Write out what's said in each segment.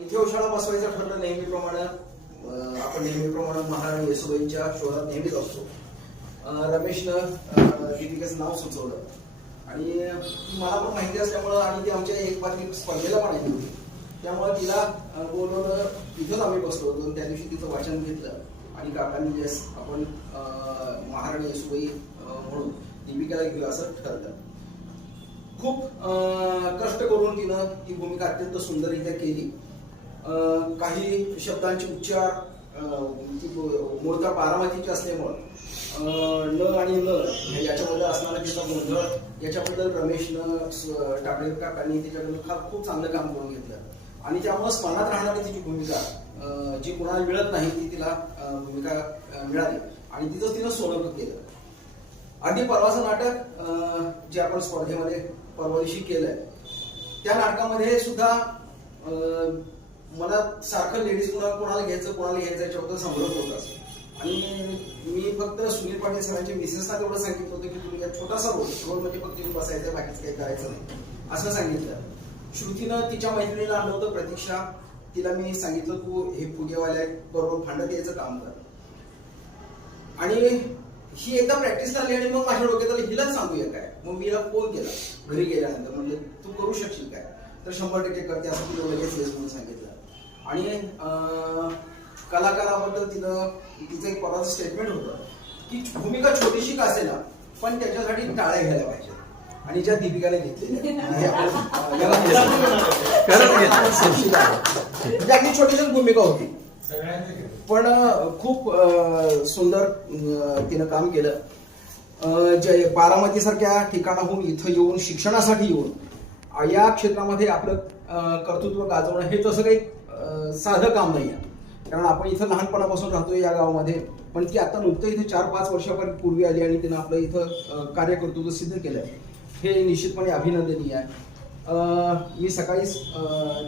इथे उशाळा बसवायचं ठरलं नेहमीप्रमाणे आपण नेहमीप्रमाणे महाराणी येसुबाईंच्या शोधात नेहमीच असतो. रमेशनं दीपिकाचं नाव सुचवलं. आणि मला पण माहिती असल्यामुळं आणि ती आमच्या एक बातमी स्पर्धेला पण आली होती. त्यामुळे तिला बोलवलं तिथंच आम्ही बसलो होतो. त्या दिवशी तिचं वाचन घेतलं. आणि काकांनी येस आपण महाराणी येसुबाई म्हणून दीपिकाला घेऊ असं ठरलं. खूप कष्ट करून तिनं ही भूमिका अत्यंत सुंदररित्या केली. काही शब्दांचे उच्चार म्हणजे मूळता ती बारामतीची असल्यामुळं न आणि न याच्यामध्ये असणारा तिचा गोंधळ याच्याबद्दल रमेशनं स- टाकळे काकांनी तिच्याकडून फार खूप चांगलं काम करून घेतलं. आणि त्यामुळे स्मरणात राहणारी तिची भूमिका जी कोणाला मिळत नाही ती तिला भूमिका मिळाली. आणि तिचं तिनं सोनं केलं. अगदी परवाचं नाटक जे आपण स्पर्धेमध्ये परवा दिवशी केलंय त्या नाटकामध्ये सुद्धा मला सारखं लेडीज कोणाला कोणाला घ्यायचं कोणाला घ्यायचं याच्याबद्दल संभ्रम होत असे. आणि मी फक्त सुनील पाटील सरांच्या मिसेसना तेवढं सांगितलं होतं की तुम्ही छोटासा रोल रोल म्हणजे फक्त येऊन बसायचं बाकीचं काही करायचं नाही. असं सांगितलं. श्रुतीनं तिच्या मैत्रिणीला आणलं होतं प्रतीक्षा. तिला मी सांगितलं तू हे फुगेवाल्या बरोबर भांडत यायचं काम कर. आणि ही एकदा प्रॅक्टिस झाली आणि मग माझ्या डोक्यात आलं हिलाच सांगूया काय? मग मी हिला फोन केला. घरी गेल्यानंतर म्हणजे तू करू शकशील काय? तर शंभर टक्के करते असं तिला लगेच येस म्हणून सांगितलं. आणि अं, कलाकाराबद्दल तिनं तिचं एक परवाचं स्टेटमेंट होतं की भूमिका छोटीशी का असेना पण त्याच्यासाठी टाळ्या घ्यायला पाहिजे. आणि ज्या दीपिकाने घेतलेल्या हे म्हणजे अगदी छोटीशीच भूमिका होती. पण खूप सुंदर तिनं काम केलं. अं, जे बारामती सारख्या ठिकाणाहून इथं येऊन शिक्षणासाठी येऊन या क्षेत्रामध्ये आपलं कर्तृत्व गाजवणं हे तसं काही साधं काम नाही आहे. कारण आपण इथं लहानपणापासून राहतोय या गावामध्ये पण ती आता नुकतं इथे चार पाच वर्षापूर्वी आली आणि तिनं आपलं इथं कार्यकर्तृत्व सिद्ध केलं हे निश्चितपणे अभिनंदनीय आहे. मी सकाळीच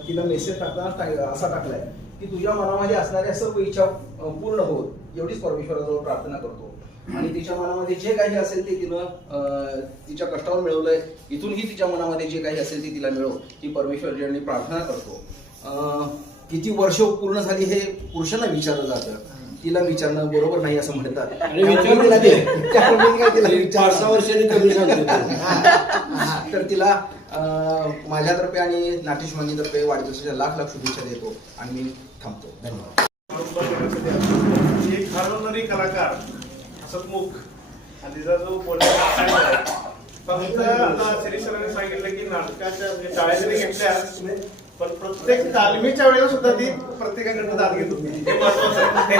तिला मेसेज टाकताना टा- असा टाकलाय की तुझ्या मनामध्ये असणाऱ्या सर्व इच्छा पूर्ण होत. एवढीच परमेश्वराजवळ प्रार्थना करतो. आणि तिच्या मनामध्ये जे काही असेल ते तिनं तिच्या कष्टावर मिळवलंय. इथूनही तिच्या मनामध्ये जे काही असेल ते तिला मिळव. ही परमेश्वरजवळ प्रार्थना करतो. किती वर्ष पूर्ण झाली हे पुरुषांना विचारलं जातं. तिला विचारणं बरोबर नाही असं म्हणतात. तर तिला माझ्यातर्फे आणि नाटेश मांगीतर्फे वाढदिवसाच्या लाख लाख शुभेच्छा देतो आणि मी थांबतो. धन्यवाद. एक कलाकार हसतमुख आणि तिचा जो फक्त आता सरांनी सांगितलं की नाटकाच्या म्हणजे टाळ्या जरी घेतल्या पण प्रत्येक तालमीच्या वेळेला सुद्धा ती प्रत्येकाकडनं दाद घेत होती. हे महत्वाचं आहे.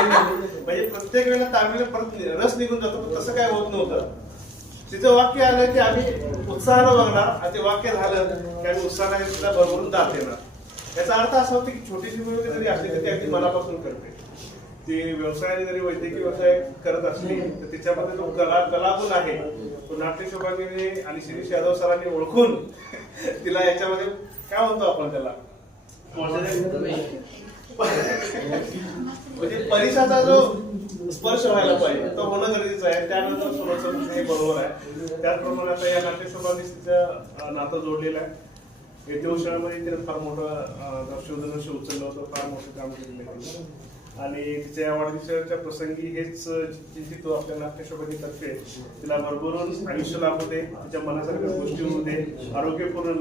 म्हणजे प्रत्येक वेळेला तालमीला परत रस निघून जातो पण तसं काय होत नव्हतं. तिचं वाक्य आलं की आम्ही उत्साहानं बघणार आणि ते वाक्य झालं की आम्ही उत्साहाने तिला भरभरून दाद देणार. याचा अर्थ असा होतो की छोटीशी मुलगी जरी असली तर ती अगदी मनापासून करते. ती व्यवसायाने जरी वैद्यकीय व्यवसाय करत असली तर तिच्यामध्ये जो कला कलागुण आहे. तो नाट्य शोभागिनी आणि शिरीष यादव सरांनी ओळखून तिला याच्यामध्ये काय म्हणतो आपण त्याला? म्हणजे परिसराचा जो स्पर्श व्हायला पाहिजे तो होणं गरजेचं आहे. त्यानंतर सोलाचं हे बरोबर आहे. त्याचप्रमाणे आता या नाट्य नातं जोडलेलं आहे. येथे उशाळ्यामध्ये तिने फार मोठं दर्शोधनाशी उचललं होतं फार मोठं काम केलेलं आहे आणि तिच्या वाढदिवसाच्या प्रसंगी हेच चिंतितो आपल्या नाट्यशोभेतर्फे तिला भरभरून आयुष्य लाभू दे तिच्या मनासारख्या गोष्टी होऊ दे आरोग्यपूर्ण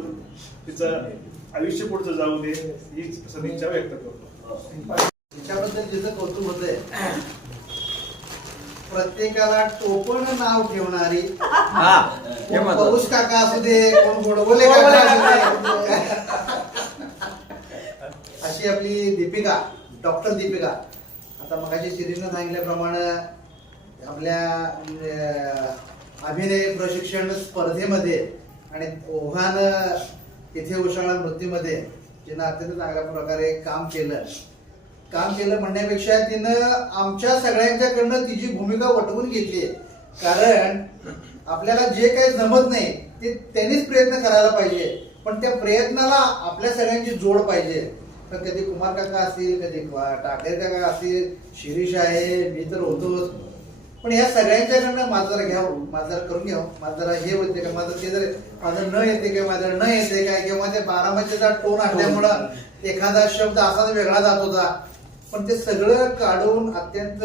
तिचं आयुष्य पुढचं जाऊ दे हीच सदिच्छा व्यक्त करतो. त्याच्याबद्दल जिथं कौतुक होतंय प्रत्येकाला टोपण नाव ठेवणारी कोण पौष काका असू दे कोण गोडबोले काका असू दे. अशी आपली दीपिका डॉक्टर दीपिका. आता मगाशी शिरीनं सांगितल्याप्रमाणे आपल्या अं, अभिनय प्रशिक्षण स्पर्धेमध्ये आणि ओव्हान तिथे उशाळा मृत्यूमध्ये तिनं अत्यंत चांगल्या प्रकारे काम केलं. काम केलं म्हणण्यापेक्षा तिनं आमच्या सगळ्यांच्याकडनं तिची भूमिका वटवून घेतली कारण आपल्याला जे काही जमत नाही ते त्यांनीच प्रयत्न करायला पाहिजे. पण त्या प्रयत्नाला आपल्या सगळ्यांची जोड पाहिजे. तर कधी कुमार काका असतील कधी टाकेर काका असतील शिरीष आहे मी तर होतोच. पण या सगळ्यांच्याकडनं माझं घ्यावं माझं करून घ्यावं. माझं हे होते का माझं ते जर माझं न येते काय माझं न येते काय किंवा ते बारामतीचा टोन आणल्यामुळं एखादा शब्द असाच वेगळा जात होता. पण ते सगळं काढून अत्यंत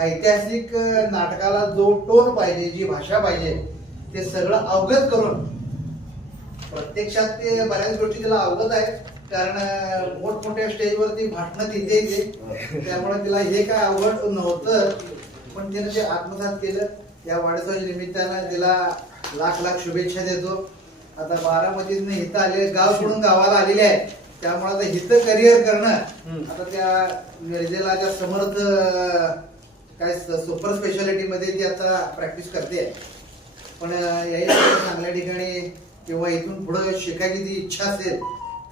ऐतिहासिक नाटकाला जो टोन पाहिजे जी भाषा पाहिजे ते सगळं अवगत करून प्रत्यक्षात ते बऱ्याच गोष्टी त्याला अवगत आहे कारण मोठमोठ्या स्टेजवरती भाषणं तिथे येते. त्यामुळे तिला हे काय अवघड नव्हतं. पण तिने ते आत्मसात केलं या वाढदिवसाच्या निमित्तानं तिला लाख लाख शुभेच्छा देतो. आता बारामतीतनं इथं आले गाव सोडून गावाला आलेले आहे त्यामुळे आता इथं करिअर करणं आता त्या मिरजेला त्या समर्थ काय सुपर स्पेशालिटी मध्ये ती आता प्रॅक्टिस करते. पण याही चांगल्या ठिकाणी किंवा इथून पुढे शिकायची ती इच्छा असेल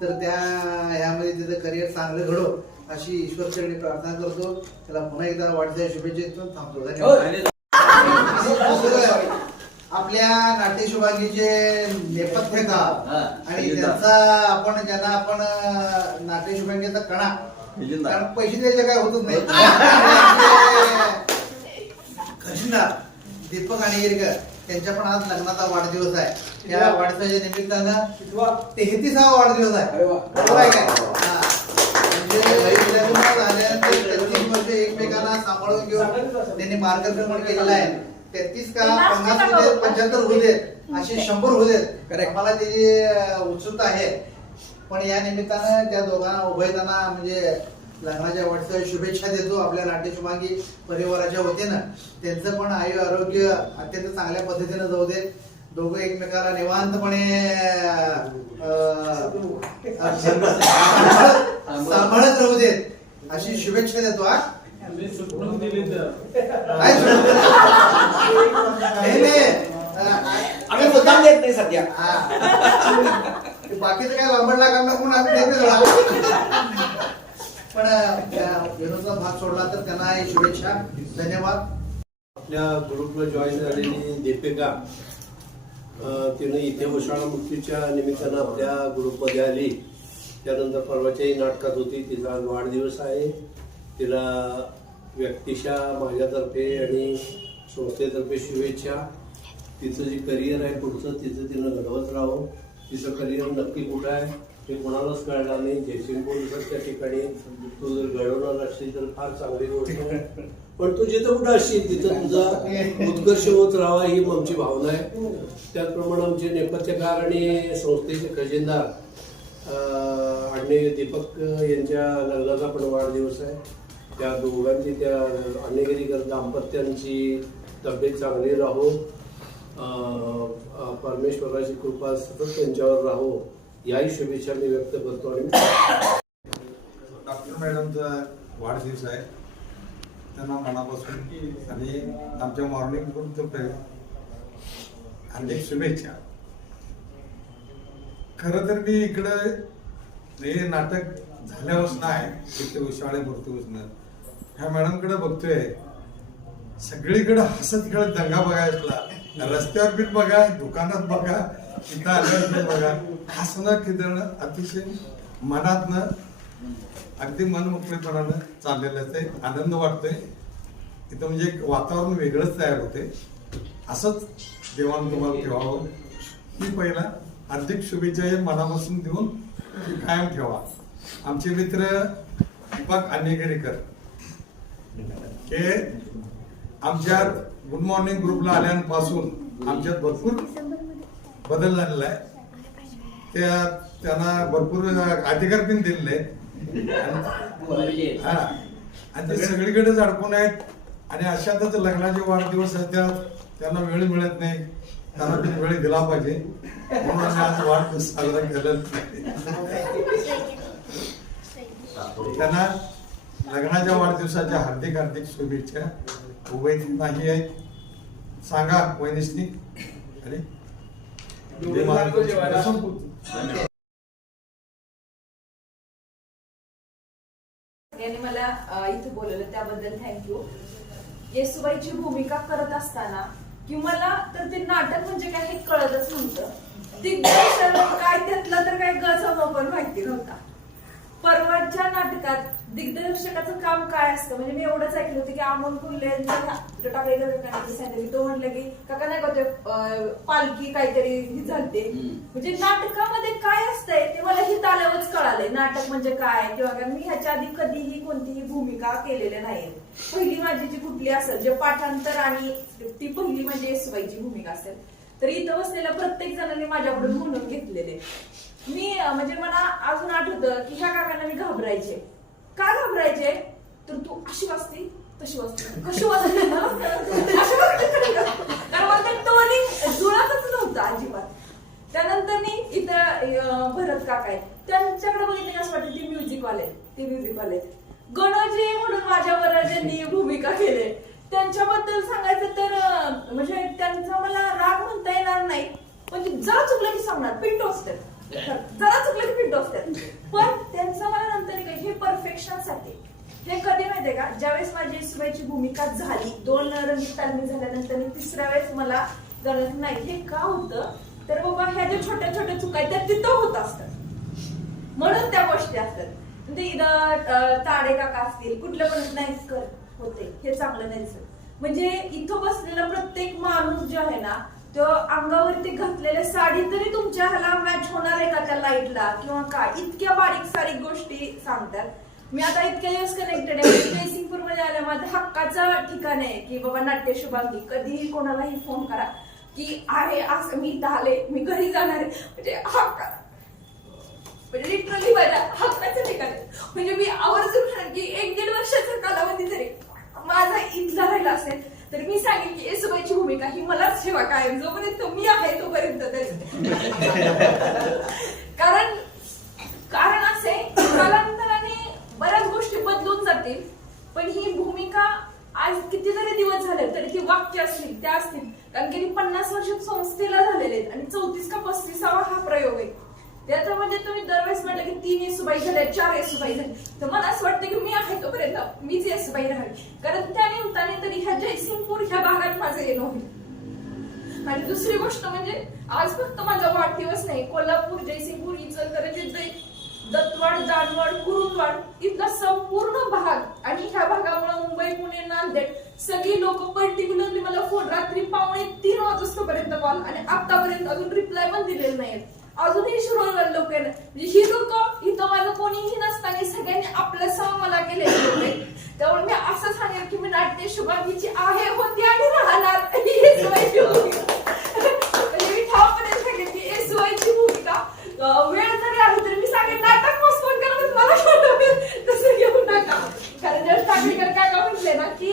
तर त्या ह्यामध्ये तिचं करिअर चांगलं घडो. अशी ईश्वरचरणी प्रार्थना करतो. त्याला पुन्हा एकदा वाढत्या शुभेच्छा देतो. थांबतो. धन्यवाद. आपल्या नाट्यशुभांगीचे नेपथ्यकार हा, आणि. त्यांचा आपण ज्यांना आपण नाट्यशुभांगीचा कणा. कारण पैसे द्यायचे काय होतच नाही. खजिनदार दीपक आणि गिरकर त्यांच्या पण आज लग्नाचा वाढदिवस आहे. त्या वाढदिवसाच्या निमित्तानं तेहतीसावा वाढदिवस आहे काय हा. म्हणजे लग्न झाल्यानंतर तेहतीस वर्ष एकमेकांना सांभाळून घेऊन त्यांनी मार्गक्रमण केलेलं आहे. तेहतीस का पन्नास होऊ देत पंच्याहत्तर होऊ देत असे शंभर होऊ देत. आम्हाला त्याची उत्सुकता आहे. पण या निमित्तानं त्या दोघांना उभयतांना म्हणजे लग्नाच्या वाढदिवसाच्या शुभेच्छा देतो. आपल्या नाट्यशुभांगी परिवाराच्या वतीनं. त्यांचं पण आयु आरोग्य अत्यंत चांगल्या पद्धतीनं जाऊ दे दोघं एकमेकाला निवांतपणे सांभाळत राहू देत. अशी शुभेच्छा देतो हा. काय आम्ही मुद्दाम देत नाही सध्या बाकीचं काय लांबडला काम कोण आम्ही देते पण विनोदचा भाग सोडला तर त्यांना शुभेच्छा धन्यवाद आपल्या ग्रुपला जॉईन झालेली दीपिका. तिनं इथे मुक्तीच्या निमित्तानं आपल्या ग्रुपमध्ये आली त्यानंतर परवाच्याही नाटकात होती. तिचा वाढदिवस आहे. तिला व्यक्तिशा माझ्यातर्फे आणि संस्थेतर्फे शुभेच्छा. तिचं जे करिअर आहे पुढचं तिचं तिनं घडवत राहावं तिचं करिअर नक्की कुठं आहे हे कोणालाच कळणार नाही. जयसिंगपूर त्या ठिकाणी तू जर घडवणार असशील तर फार चांगली गोष्ट. पण तू जिथं कुठं असशील तिथं तुझा उत्कर्ष होत राहावा ही आमची भावना आहे. त्याचप्रमाणे आमचे नेपथ्यकार आणि संस्थेचे खजिनदार आणि दीपक यांच्या लग्नाचा पण वाढदिवस आहे. त्या दोघांची त्या अनेकरीकर दाम्पत्यांची तब्येत चांगली राहो. अं, परमेश्वराची कृपा सतत त्यांच्यावर राहो. याही शुभेच्छा मी व्यक्त करतो आणि डॉक्टर मॅडमचा वाढदिवस आहे. त्यांना मनापासून आणि आमच्या मॉर्निंग ग्रुपतर्फे अनेक शुभेच्छा. खरं तर मी इकडं हे नाटक झाल्यापासून आहे इथे उशाळे भरतूपासून ह्या मॅडमकडे बघतोय सगळीकडे हसत खेळत दंगा बघायला रस्त्यावर बिन बघा दुकानात बघा इथं आल्यावर बघा. हसणं खिदळणं अतिशय मनातनं अगदी मनमोकळेपणानं चाललेलं असते आनंद वाटतोय. इथं म्हणजे एक वातावरण वेगळंच तयार होते असंच देवान तुम्हाला ठेवावं. ही पहिला हार्दिक शुभेच्छा हे मनापासून देऊन कायम ठेवा. आमचे मित्र दीपक अन्यगेरीकर हे आमच्या गुड मॉर्निंग ग्रुपला आल्यापासून आमच्यात भरपूर बदल झालेला आहे त्या त्यांना भरपूर अधिकार पण दिलेले आणि- हा. आणि ते सगळीकडेच अडकून आहेत आणि अशातच लग्नाचे वाढदिवस आहेत त्या त्यांना वेळ मिळत नाही त्यांना पण वेळ दिला पाहिजे म्हणून आज वाढदिवस साजरा केला नाही. त्यांना लग्नाच्या वाढदिवसाच्या हार्दिक हार्दिक शुभेच्छा. उभय नाही आहे सांगा वैनिसनी आणि यांनी मला इथे बोलवलं त्याबद्दल थँक्यू येसुबाईची भूमिका करत असताना की मला तर ते नाटक म्हणजे काय हे कळतच नव्हतं. दिग्दर्शन काय त्यातलं तर काय गजम पण माहिती नव्हता. परवाच्या नाटकात दिग्दर्शकाचं काम काय असतं? म्हणजे मी एवढंच ऐकलं होतं की अमोल सांगितलं तो म्हणलं की काका नाही का ते अं, पालखी काहीतरी ही झालते. म्हणजे नाटकामध्ये काय असतंय ते मला हित आल्यावरच कळालंय. नाटक म्हणजे काय? किंवा काय मी ह्याच्या आधी कधीही कोणतीही भूमिका केलेल्या नाही पहिली माझी जी कुठली असेल जे पाठांतर आणि ती पहिली म्हणजे येसुबाईची भूमिका असेल तर इथं बसलेल्या प्रत्येक जणांनी माझ्याकडून म्हणून घेतलेले. मी म्हणजे मला अजून आठवतं की ह्या काकांना मी घाबरायचे. का घाबरायचे? तर तू अशी वाचती तशी वाचते. कशी वाचते? कारण मला टोनिंग जुळतच नव्हतं अजिबात. त्यानंतर मी इथं भरत काका आहे त्यांच्याकडे बघितले असं वाटतं ते म्युझिक वाले ते म्युझिक वाले गणोजी म्हणून माझ्यावर ज्यांनी भूमिका केली त्यांच्याबद्दल सांगायचं तर म्हणजे त्यांचा मला राग म्हणता येणार नाही. पण जा जरा चुकलं की सांगणार. पिंटो असतात. जरा चुकलं की पिंटो असतात पण त्यांचं मला नंतर नाही हे परफेक्शनसाठी हे कधी माहितीये का? ज्यावेळेस माझी सुबाईची भूमिका झाली दोन रंगीत तालमी झाल्यानंतर तिसऱ्या वेळेस मला गरज नाही हे का होतं? तर बाबा ह्या ज्या छोट्या छोट्या चुका आहेत त्या तिथं होत असतात. म्हणून त्या गोष्टी असतात. म्हणजे इथं ताडे काका असतील कुठलं पण नाही कर होते. हे चांगलं नाही म्हणजे इथं बसलेला प्रत्येक माणूस जो आहे ना अंगावरती घातलेल्या साडी तरी तुमच्या ह्याला मॅच होणार आहे का त्या लाईटला किंवा काय? इतक्या बारीक सारीक गोष्टी सांगतात. मी आता इतक्या दिवस कनेक्टेड आहे. जयसिंगपूरमध्ये आल्या माझ्या हक्काचं ठिकाण आहे की बाबा नाट्य शुभांगी कधीही कोणालाही फोन करा की आहे असं मी इथं आले मी घरी जाणार आहे. म्हणजे हक्का म्हणजे लिटरली माझ्या हक्काचं ठिकाण म्हणजे मी आवर्जून की एक दीड वर्षाचा कालावधी तरी माझा इथला राहिला असेल. तर मी सांगेन की येसुबाईची भूमिका ही मलाच ठेवा कायम. जोपर्यंत मी आहे तोपर्यंत तरी कारण कारण असे कालांतराने बऱ्याच गोष्टी बदलून जातील पण ही भूमिका आज किती जरी दिवस झाले तरी ती वाक्य असतील त्या असतील. कारण गेली पन्नास वर्ष संस्थेला झालेले आहेत आणि चौतीस का पस्तीसावा हा प्रयोग आहे. त्याच्यामध्ये तुम्ही दरवेळेस म्हटलं की तीन येसुबाई झाल्या चार येसुबाई झाल्या. तर मला असं वाटतं की मी आहे तोपर्यंत मीच येसुबाई राहावी. कारण त्या निमित्ताने तरी ह्या जयसिंगपूर ह्या भागात माझं येणं होईल आणि दुसरी गोष्ट म्हणजे आज फक्त माझा वाढदिवस नाही कोल्हापूर जयसिंगपूर इचलकरंजी दत्तवाड जानवड कुरुंदवाड इथला संपूर्ण भाग आणि ह्या भागामुळे मुंबई पुणे नांदेड सगळी लोक पर्टिक्युलरली मला फोन रात्री पावणे तीन वाजतापर्यंत कॉल आणि आतापर्यंत अजून रिप्लाय पण दिलेले नाहीत अजूनही शिरोळवर लोक. आहेत म्हणजे ही लोक इथं माझं कोणीही नसताना सगळ्यांनी आपलं सम मला केलेले लोक त्यामुळे मी असं सांगेन की मी नाट्य शुभांगीची आहे होती आणि राहणार. म्हणजे मी ठामपणे सांगेन की हे सुवायची भूमिका अं, वेळ जरी आली तरी मी सांगेन नाटक पोस्टपोन करा मला तसं घेऊ नका. कारण जर टाकळीकर काका म्हटले ना की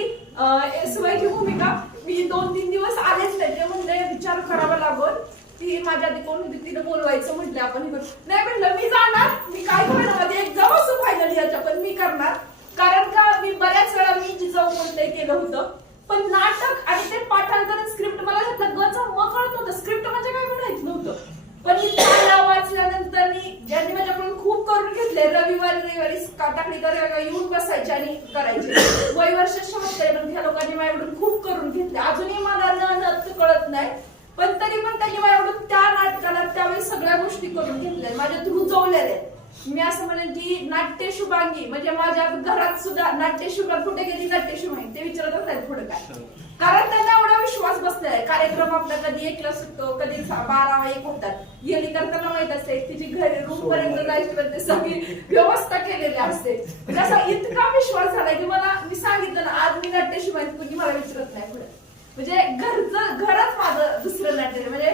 एस सुवायची भूमिका मी दोन तीन दिवस आलेच नाही. ते म्हणले विचार करावा लागल. ती माझ्या आधी कोण होती तिला बोलवायचं म्हटलं आपण हे करू. नाही म्हटलं मी जाणार. मी काय करणार? माझे एक्झाम असं फायनल ह्याच्या पण मी करणार. कारण का मी बऱ्याच वेळा मी जिजाऊ म्हणते केलं होतं. पण नाटक आणि ते पाठांतरण स्क्रिप्ट मला त्यातलं गच म कळत नव्हतं. स्क्रिप्ट म्हणजे काय म्हणायचं नव्हतं. पण इथं आल्या वाचल्यानंतर मी ज्यांनी माझ्याकडून खूप करून घेतले रविवारी रविवारी काटाकडी करायला येऊन बसायचे आणि करायचे. वय वर्ष शहात्तर ह्या लोकांनी माझ्याकडून खूप करून घेतले. अजूनही मला न नथ कळत नाही. पण तरी पण त्यांनी माझ्याकडून त्या नाटकाला त्यावेळी सगळ्या गोष्टी करून घेतल्या. माझ्या थ्रू जवलेल्या आहेत मी असं म्हणेन की नाट्य शुभांगी म्हणजे माझ्या घरात सुद्धा नाट्य शुभा कुठे गेली नाट्य शुभांगी? ते विचारतच नाही पुढे काय. कारण त्यांना एवढा विश्वास बसलेला आहे कार्यक्रम आपला कधी एकला सुटतो कधी बारा एक होतात. गेली करताना माहीत असते तिची घरी रूम पर्यंत जायची सगळी व्यवस्था केलेली असते. म्हणजे असा इतका विश्वास झाला की मला मी सांगितलं ना आज मी नाट्य शुभांगी कुणी मला विचारत नाही पुढे. म्हणजे घरचं घरच माझं दुसरं नाट्य म्हणजे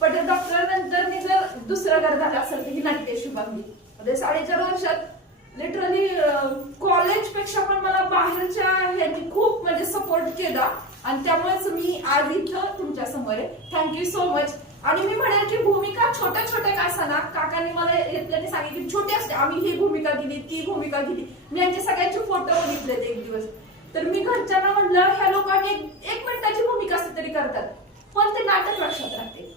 पटेल डॉक्टर नंतर मी जर दुसरं घर झालं असेल तर ही नाट्य शुभांगी. म्हणजे साडेचार वर्षात लिटरली कॉलेजपेक्षा पण मला बाहेरच्या ह्यांनी खूप म्हणजे सपोर्ट केला. आणि त्यामुळेच मी आज इथं तुमच्यासमोर आहे. थँक्यू सो मच आणि मी म्हणेल की भूमिका छोट्या छोट्या का असताना काकांनी मला येतल्याने सांगितली छोटी असते. आम्ही ही भूमिका केली ती भूमिका दिली. मी यांचे सगळ्यांचे फोटो बघितले एक दिवस. तर मी घरच्यांना म्हणलं ह्या लोकांनी एक एक मिनिटाची भूमिका असली तरी करतात. पण ते नाटक लक्षात राहते.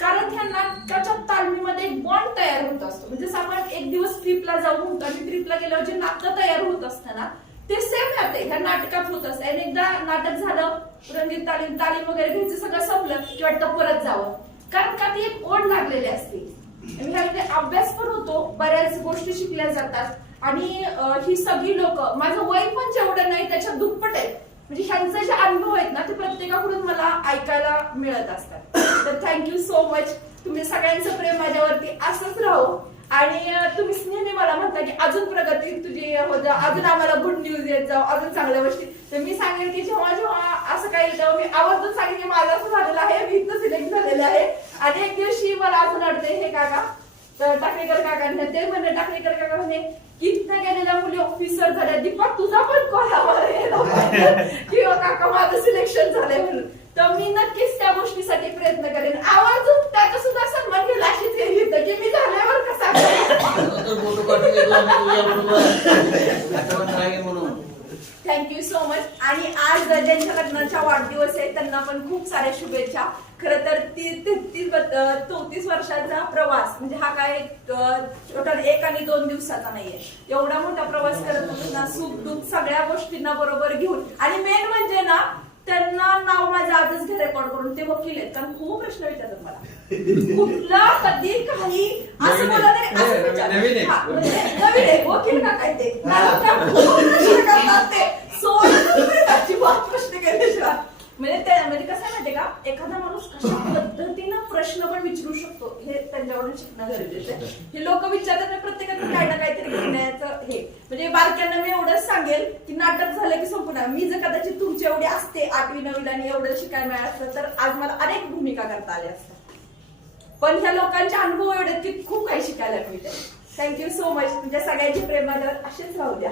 कारण ह्या नाटकाच्या तालमीमध्ये एक बॉन्ड तयार होत असतो. म्हणजे आपण एक दिवस ट्रिपला जाऊ म्हणतो आणि ट्रिपला गेल्यावर जे नातं तयार होत असताना ते सेम राहते ह्या नाटकात होत असतं. आणि एकदा नाटक झालं रंगीत तालीम तालीम वगैरे घ्यायचं सगळं संपलं की वाटतं परत जावं. कारण का ती एक ओढ लागलेली असते. आणि ह्यामध्ये अभ्यास पण होतो बऱ्याच गोष्टी शिकल्या जातात. आणि ही सगळी लोक माझं वय पण जेवढं नाही त्याच्या दुप्पट आहे म्हणजे ह्यांचे जे अनुभव आहेत ना ते प्रत्येकाकडून मला ऐकायला मिळत असतात. तर थँक्यू सो मच तुम्ही सगळ्यांचं प्रेम माझ्यावरती असंच राहू. आणि तुम्ही नेहमी मला म्हणता की अजून प्रगती तुझी होत अजून आम्हाला गुड न्यूज येत जाऊ अजून चांगल्या गोष्टी. तर मी सांगेन की जेव्हा जेव्हा असं काही येतं मी आवर्जून सांगेन की माझं असं झालेलं आहे मी इथं सिलेक्ट झालेलं आहे. आणि एक दिवशी मला अजून अडते हे काका. तर टाकळेकर काकांना ते म्हणणे टाकळेकर काका म्हणे इथनं गेलेल्या मुली ऑफिसर झाल्या? दीपक तुझा पण कॉल. किंवा काका माझं सिलेक्शन झालंय म्हणून. तर मी नक्कीच त्या गोष्टीसाठी प्रयत्न करेन. आवर्जून त्याचा सुद्धा सन्मान केला अशीच हे लिहितं की मी झाल्यावर कसा फोटो घेतो आम्ही तुझ्याबरोबर. आठवण राहील म्हणून थँक्यू सो मच आणि आज ज्यांच्या लग्नाचा वाढदिवस आहे. त्यांना पण खूप साऱ्या शुभेच्छा. खर तर ती तेहतीस चौतीस वर्षाचा प्रवास म्हणजे हा काय टोटल एक आणि दोन दिवसाचा नाहीये. एवढा मोठा प्रवास करत असताना सुख दुःख सगळ्या गोष्टींना बरोबर घेऊन. आणि मेन म्हणजे ना त्यांना नाव माझं आजच घे रेकॉर्ड करून ते वकील आहेत. कारण खूप प्रश्न विचारतात मला. कुठला कधी काही असं. बोला नाही असं विचार- नवीन आहे वकील का काय ते कारण त्या खूप प्रश्न करतात ते सोडून त्याची बात प्रश्न केल्याशिवाय म्हणजे ते म्हणजे कसं आहे माहितीये का? एखादा माणूस कशा पद्धतीनं प्रश्न पण विचारू शकतो हे त्यांच्याकडून शिकणं गरजेचं आहे. हे लोक विचारतात ना प्रत्येकाचं काय ना काहीतरी घेण्याचं हे. म्हणजे बारक्यांना मी एवढंच सांगेल की नाटक झालं की संपूर्ण मी जर कदाचित तुमची एवढी असते आठवी नववीला आणि एवढं शिकायला मिळालं असतं तर आज मला अनेक भूमिका करता आल्या असत्या पण ह्या लोकांचे अनुभव एवढे की खूप काही शिकायला मिळते थँक्यू सो मच तुमच्या सगळ्यांची प्रेमादर असेच राहू द्या.